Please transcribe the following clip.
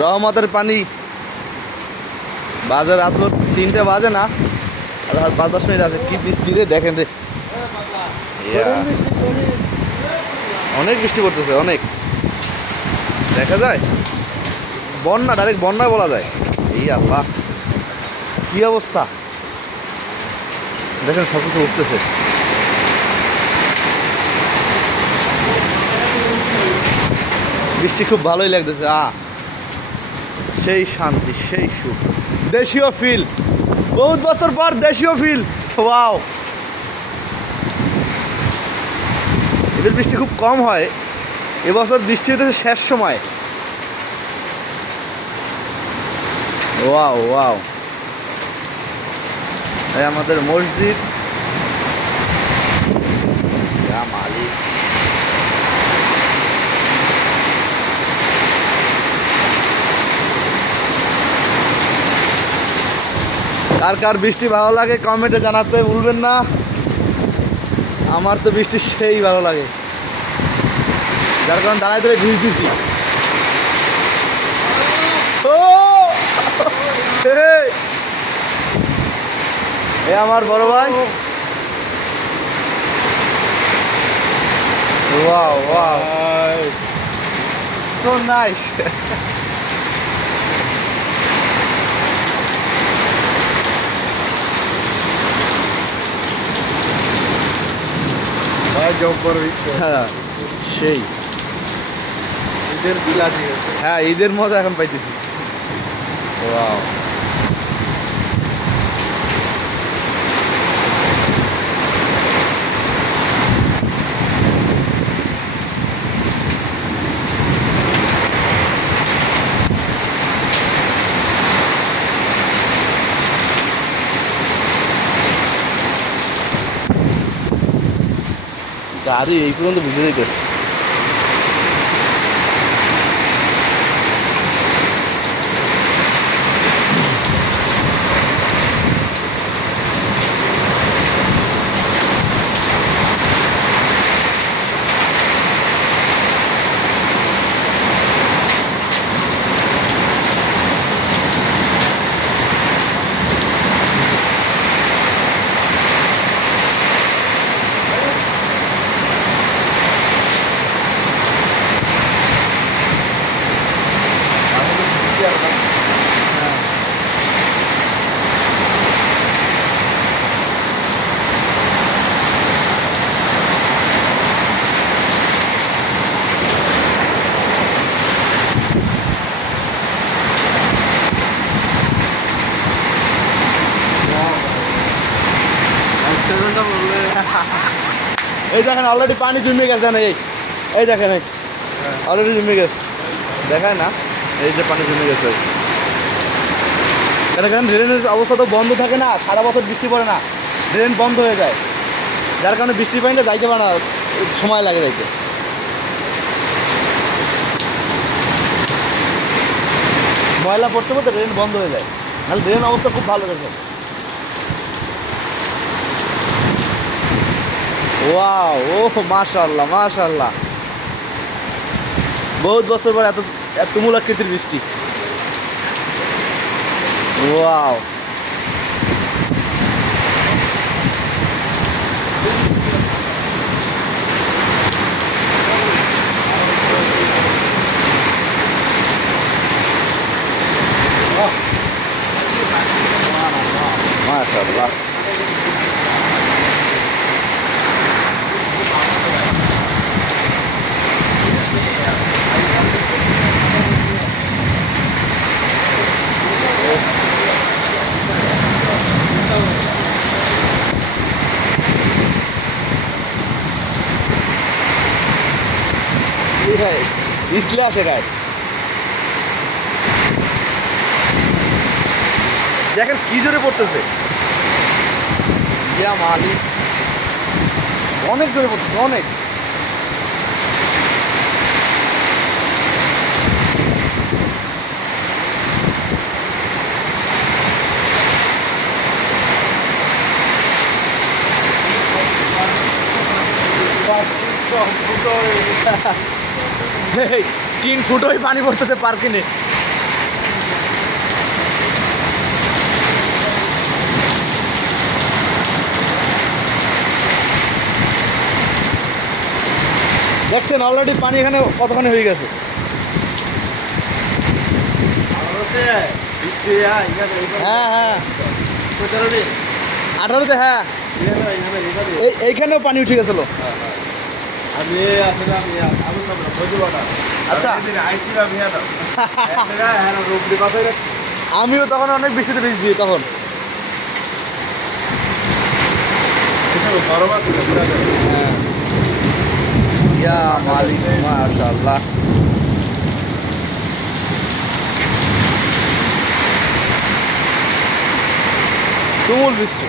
রহমতের পানি বাজে রাত্র 3টে বাজে না, আর 5-10 মিনিট আছে। কি বৃষ্টি রে, দেখেন রে, অনেক বৃষ্টি পড়তেছে, অনেক দেখা যায়। বন্যা, ডাইরেক্ট বন্যা বলা যায়। এই আল্লাহ, কি অবস্থা দেখেন, সব কিছু উঠতেছে। বৃষ্টি খুব ভালোই লাগতেছে। সেই শান্তি, সেই সুখ, দেশীয় ফিল, বহুত বছর পর দেশীয় ফিল। ওয়াও, এদের বৃষ্টি খুব কম হয়, এবছর বৃষ্টি হতেছে শেষ সময়। ওয়াও ওয়াও, এই আমাদের মসজিদ। মালিক, কার কার বৃষ্টি ভালো লাগে কমেন্টে জানাতে ভুলবেন না। আমার তো বৃষ্টি সেই ভালো লাগে, যার কারণে দাঁড়ায় ধরে ভিজ দিছি। এ আমার বড় ভাই। Wow wow, so nice. হ্যাঁ সেই ঈদের বিলাতি, হ্যাঁ ঈদের মজা এখন পাইতেছি। ওয়াও, গাড়ি এই পর্যন্ত বুঝে যাইতেছে। এই দেখেন অলরেডি পানি জমে গেছে না, এই দেখেন অলরেডি জমে গেছে, দেখায় না? এই যে পানি জমে গেছে। কারণ ড্রেনের অবস্থা তো বন্ধ থাকে না, সারা বছর বৃষ্টি পড়ে না, ড্রেন বন্ধ হয়ে যায়, যার কারণে বৃষ্টির পানিটা যাইতে পারে না, সময় লাগে যাইতে। ময়লা পড়তে পড়তে ড্রেন বন্ধ হয়ে যায়, নাহলে ড্রেন অবস্থা খুব ভালো গেছে। ওয়াও, ও মাশাআল্লাহ মাশাআল্লাহ, বহুত বছর পর এত তুমুল আকৃতির বৃষ্টি। ওয়াও, মাশাআল্লাহ। इसलिए আসে গায়ে, দেখেন কি জোরে পড়তেছে। ইয়া মালিক, অনেক জোরে পড়তেছে, অনেক। কি টিন ফুটোই পানি পড়তেছে পার্কিংয়ে। দেখছেন অলরেডি পানি এখানে কতখানি হয়ে গেছে। হ্যাঁ হ্যাঁ 18তে, হ্যাঁ এইখানেও পানি উঠে গেছিল। আচ্ছা আমিও তখন অনেক বৃষ্টিতে ভিজছি তখন। হ্যাঁ ইয়া মালিক মাশাআল্লাহ। তুমুল বৃষ্টি।